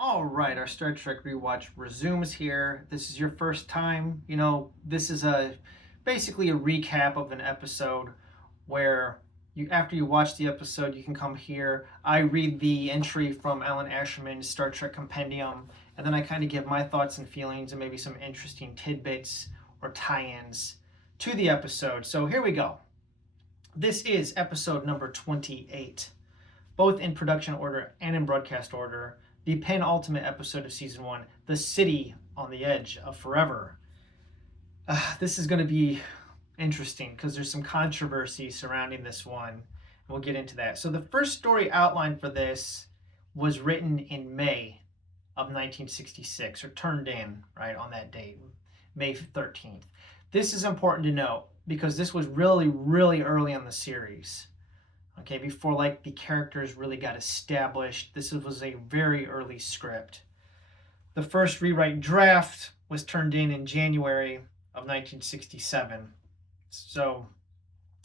All right, our Star Trek Rewatch resumes here. This is your first time. This is basically a recap of an episode where after you watch the episode, you can come here. I read the entry from Alan Asherman's Star Trek Compendium, and then I kind of give my thoughts and feelings and maybe some interesting tidbits or tie-ins to the episode. So here we go. This is episode number 28, both in production order and in broadcast order. The penultimate episode of season 1, The City on the Edge of Forever. This is going to be interesting because there's some controversy surrounding this one, and we'll get into that. So the first story outline for this was written in May of 1966, or turned in right on that date, May 13th. This is important to note because this was really, really early in the series. Okay, before like the characters really got established. This was a very early script. The first rewrite draft was turned in January of 1967. So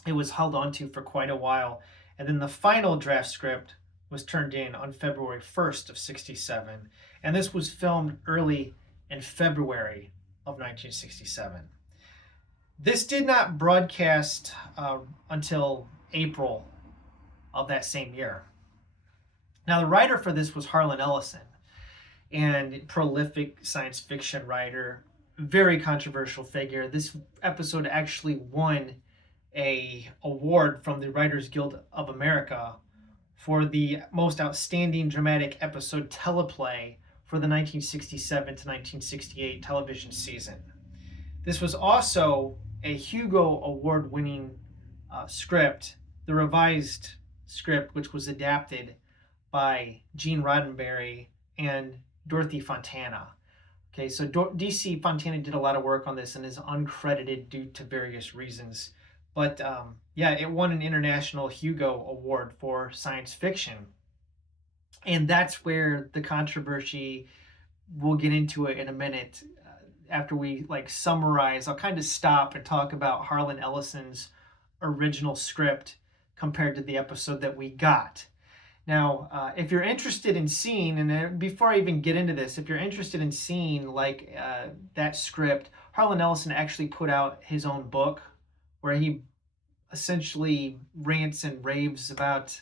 it was held onto for quite a while. And then the final draft script was turned in on February 1st of 67. And this was filmed early in February of 1967. This did not broadcast until April of that same year. Now, the writer for this was Harlan Ellison, and prolific science fiction writer, very controversial figure. This episode actually won a award from the Writers Guild of America for the most outstanding dramatic episode teleplay for the 1967 to 1968 television season. This was also a Hugo Award-winning script, the revised script, which was adapted by Gene Roddenberry and Dorothy Fontana. Okay, so DC Fontana did a lot of work on this and is uncredited due to various reasons. But it won an International Hugo Award for science fiction. And that's where the controversy, we'll get into it in a minute. After we summarize, I'll kind of stop and talk about Harlan Ellison's original script compared to the episode that we got. Now, if you're interested in seeing, and before I even get into this, if you're interested in seeing that script, Harlan Ellison actually put out his own book where he essentially rants and raves about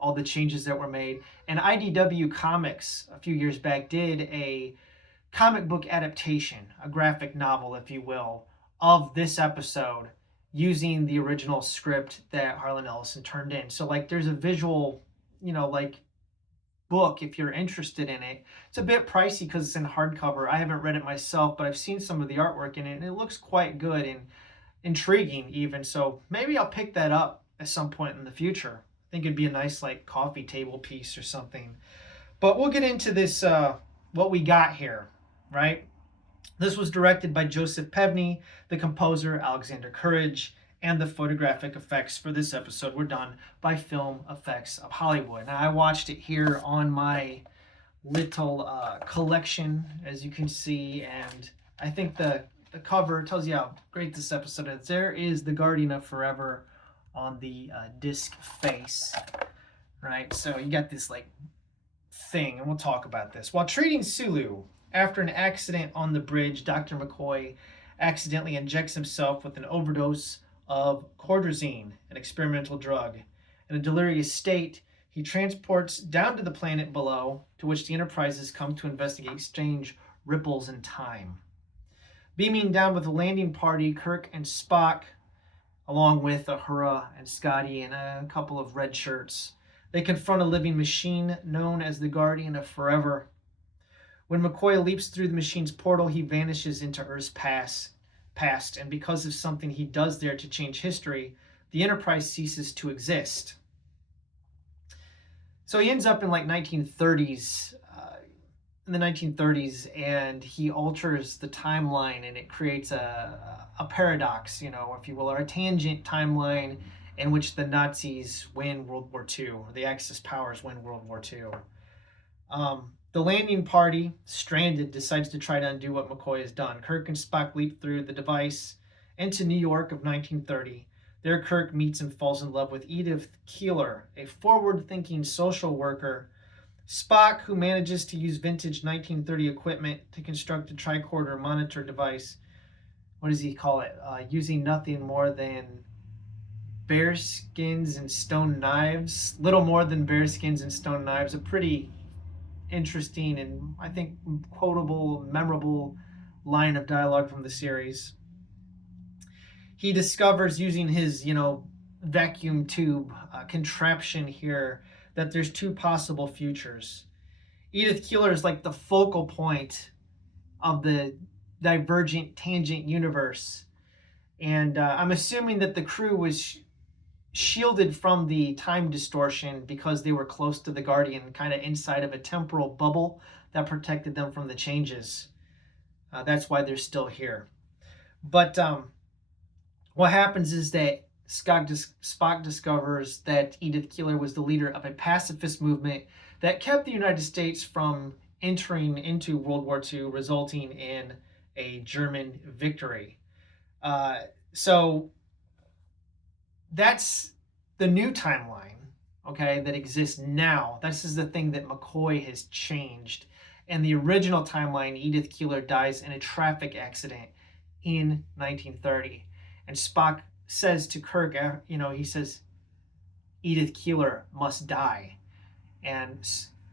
all the changes that were made. And IDW Comics a few years back did a comic book adaptation, a graphic novel, if you will, of this episode using the original script that Harlan Ellison turned in. So there's a visual, book if you're interested in it. It's a bit pricey because it's in hardcover. I haven't read it myself, but I've seen some of the artwork in it, and it looks quite good and intriguing even. So maybe I'll pick that up at some point in the future. I think it'd be a nice coffee table piece or something. But we'll get into this, what we got here, right? This was directed by Joseph Pevney, the composer Alexander Courage, and the photographic effects for this episode were done by Film Effects of Hollywood. Now, I watched it here on my little collection, as you can see, and I think the cover tells you how great this episode is. There is the Guardian of Forever on the disc face, right? So you got this thing, and we'll talk about this. While treating Sulu after an accident on the bridge, Dr. McCoy accidentally injects himself with an overdose of cordrazine, an experimental drug. In a delirious state, he transports down to the planet below, to which the Enterprises come to investigate strange ripples in time. Beaming down with the landing party, Kirk and Spock, along with Uhura and Scotty and a couple of red shirts, they confront a living machine known as the Guardian of Forever. When McCoy leaps through the machine's portal, he vanishes into Earth's past, and because of something he does there to change history, the Enterprise ceases to exist. So he ends up in 1930s, in the 1930s, and he alters the timeline, and it creates a paradox, if you will, or a tangent timeline in which the Nazis win World War II, or the Axis powers win World War II. The landing party, stranded, decides to try to undo what McCoy has done. Kirk and Spock leap through the device into New York of 1930. There, Kirk meets and falls in love with Edith Keeler, a forward-thinking social worker Spock, who manages to use vintage 1930 equipment to construct a tricorder monitor device. What does he call it? Using nothing more than bear skins and stone knives. Little more than bear skins and stone knives. A pretty interesting and, I think, quotable, memorable line of dialogue from the series. He discovers, using his, vacuum tube contraption here, that there's two possible futures. Edith Keeler is like the focal point of the divergent tangent universe. And I'm assuming that the crew was shielded from the time distortion because they were close to the Guardian, kind of inside of a temporal bubble that protected them from the changes. That's why they're still here. But what happens is that Spock discovers that Edith Keeler was the leader of a pacifist movement that kept the United States from entering into World War II, resulting in a German victory. So that's the new timeline, okay, that exists now. This is the thing that McCoy has changed. And the original timeline, Edith Keeler dies in a traffic accident in 1930. And Spock says to Kirk, he says, Edith Keeler must die. And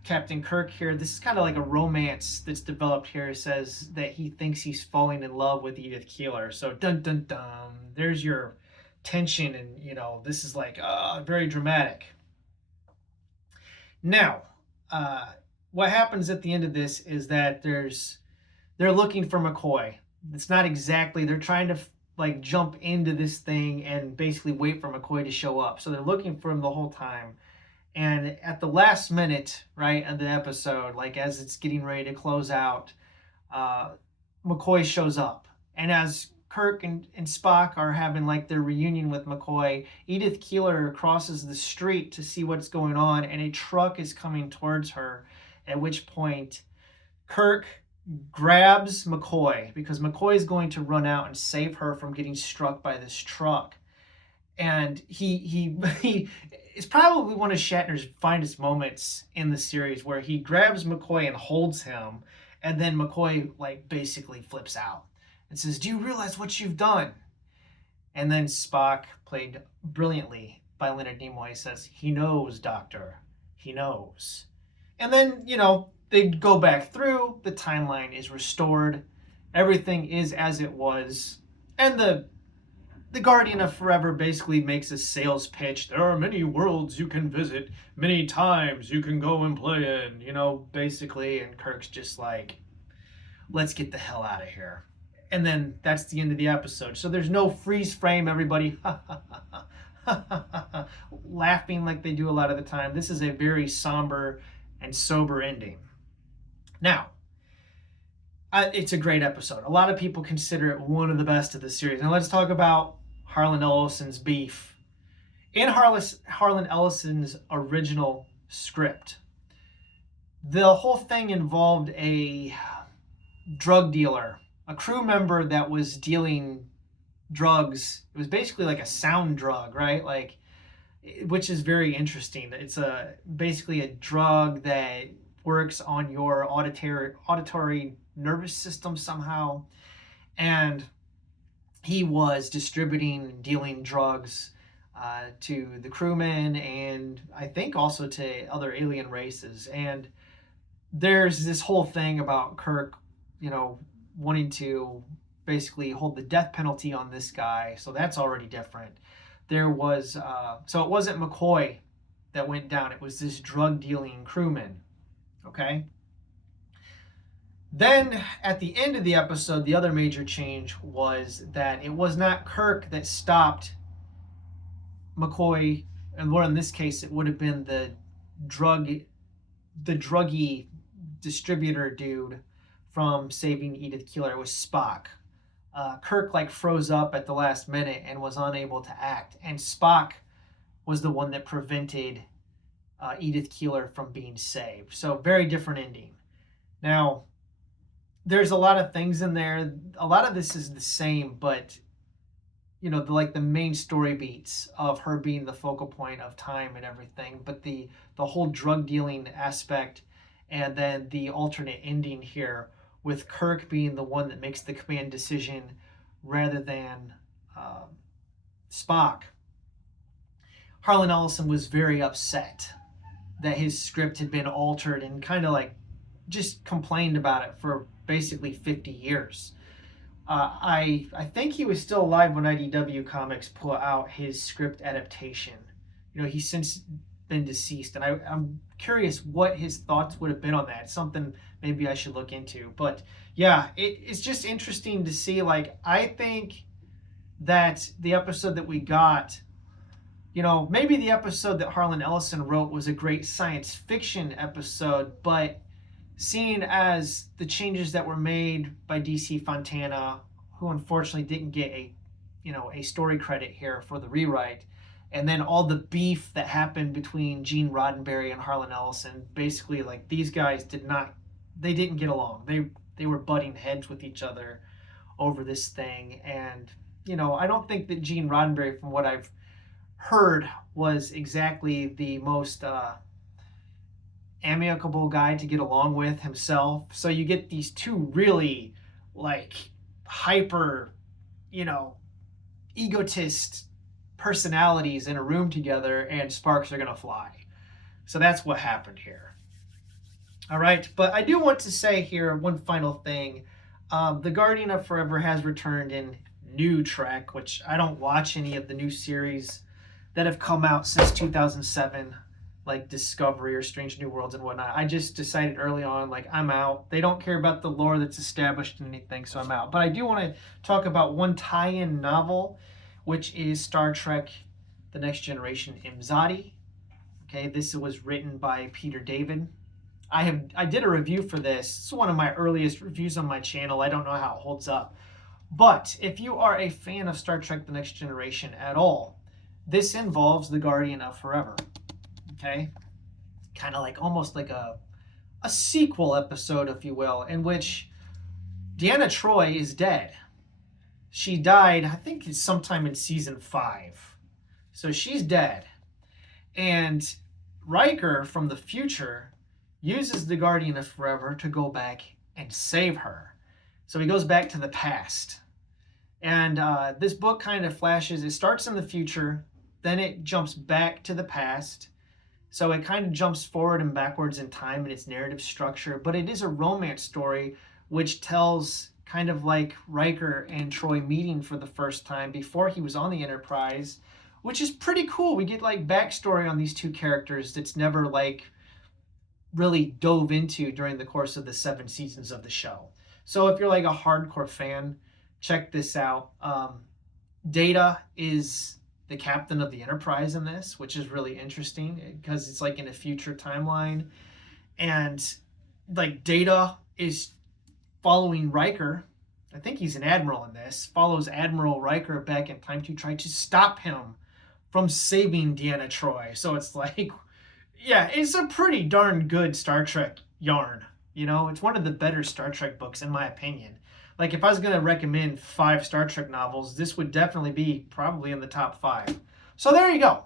Captain Kirk here, this is kind of like a romance that's developed here, says that he thinks he's falling in love with Edith Keeler. So dun dun dun, there's your tension, and this is like very dramatic. Now, what happens at the end of this is that they're looking for McCoy. It's not exactly, they're trying to jump into this thing and basically wait for McCoy to show up. So they're looking for him the whole time. And at the last minute, right, of the episode, as it's getting ready to close out, McCoy shows up. And as Kirk and Spock are having their reunion with McCoy, Edith Keeler crosses the street to see what's going on, and a truck is coming towards her, at which point Kirk grabs McCoy because McCoy is going to run out and save her from getting struck by this truck. And he it's probably one of Shatner's finest moments in the series, where he grabs McCoy and holds him, and then McCoy basically flips out and says, "Do you realize what you've done?" And then Spock, played brilliantly by Leonard Nimoy, says, "He knows, Doctor. He knows." And then, they go back through, the timeline is restored, everything is as it was, and the Guardian of Forever basically makes a sales pitch. There are many worlds you can visit, many times you can go and play in, basically, and Kirk's just like, let's get the hell out of here. And then that's the end of the episode. So there's no freeze frame, everybody laughing like they do a lot of the time. This is a very somber and sober ending. Now, it's a great episode. A lot of people consider it one of the best of the series. Now let's talk about Harlan Ellison's beef. In Harlan Ellison's original script, the whole thing involved a drug dealer, a crew member that was dealing drugs. It was basically like a sound drug, right? Which is very interesting. It's basically a drug that works on your auditory nervous system somehow. And he was distributing and dealing drugs to the crewmen, and I think also to other alien races. And there's this whole thing about Kirk, wanting to basically hold the death penalty on this guy. So that's already different. There was, so it wasn't McCoy that went down. It was this drug dealing crewman. Okay. Then at the end of the episode, the other major change was that it was not Kirk that stopped McCoy, and more in this case, it would have been the druggy distributor dude from saving Edith Keeler. It was Spock. Kirk froze up at the last minute and was unable to act, and Spock was the one that prevented Edith Keeler from being saved. So very different ending. Now, there's a lot of things in there. A lot of this is the same, but the main story beats of her being the focal point of time and everything, but the whole drug dealing aspect, and then the alternate ending here with Kirk being the one that makes the command decision rather than Spock. Harlan Ellison was very upset that his script had been altered and kind of like just complained about it for basically 50 years. I think he was still alive when IDW Comics put out his script adaptation. He's since been deceased, and I'm curious what his thoughts would have been on that. It's something maybe I should look into. But yeah, it's just interesting to see. Like, I think that the episode that we got, maybe the episode that Harlan Ellison wrote was a great science fiction episode, but seeing as the changes that were made by DC Fontana, who unfortunately didn't get a story credit here for the rewrite, and then all the beef that happened between Gene Roddenberry and Harlan Ellison, basically like these guys didn't get along. They were butting heads with each other over this thing, and I don't think that Gene Roddenberry, from what I've heard, was exactly the most amicable guy to get along with himself. So you get these two really like hyper, egotist personalities in a room together, and sparks are gonna fly. So that's what happened here. All right, but I do want to say here one final thing. The Guardian of Forever has returned in new Trek, which I don't watch any of the new series that have come out since 2007, like Discovery or Strange New Worlds and whatnot. I just decided early on, like, I'm out. They don't care about the lore that's established in anything, so I'm out. But I do want to talk about one tie-in novel, which is Star Trek The Next Generation Imzadi. Okay, this was written by Peter David. I did a review for this. It's one of my earliest reviews on my channel. I don't know how it holds up. But if you are a fan of Star Trek The Next Generation at all, this involves the Guardian of Forever. Okay? Kind of like almost like a sequel episode, if you will, in which Deanna Troi is dead. She died, I think it's sometime in season 5. So she's dead. And Riker from the future uses the Guardian of Forever to go back and save her. So he goes back to the past. And this book kind of flashes, it starts in the future, then it jumps back to the past. So it kind of jumps forward and backwards in time in its narrative structure, but it is a romance story which tells kind of like Riker and Troi meeting for the first time before he was on the Enterprise, which is pretty cool. We get like backstory on these two characters that's never like really dove into during the course of the 7 seasons of the show. So if you're like a hardcore fan, check this out. Data is the captain of the Enterprise in this, which is really interesting because it's like in a future timeline. And like Data is following Riker. I think he's an admiral in this. Follows Admiral Riker back in time to try to stop him from saving Deanna Troi. So it's like, yeah, it's a pretty darn good Star Trek yarn. It's one of the better Star Trek books in my opinion. Like if I was going to recommend 5 Star Trek novels, this would definitely be probably in the top 5. So there you go.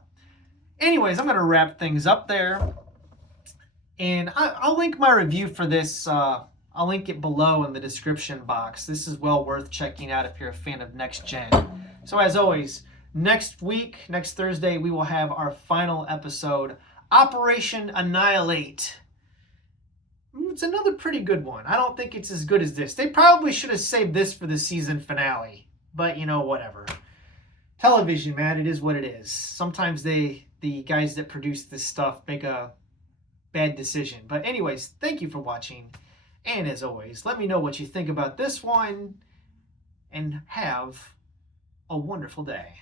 Anyways, I'm going to wrap things up there. And I'll link my review for this. I'll link it below in the description box. This is well worth checking out if you're a fan of Next Gen. So as always, next week, next Thursday, we will have our final episode, Operation Annihilate. It's another pretty good one. I don't think it's as good as this. They probably should have saved this for the season finale. But, whatever. Television, man, it is what it is. Sometimes the guys that produce this stuff make a bad decision. But anyways, thank you for watching. And as always, let me know what you think about this one. And have a wonderful day.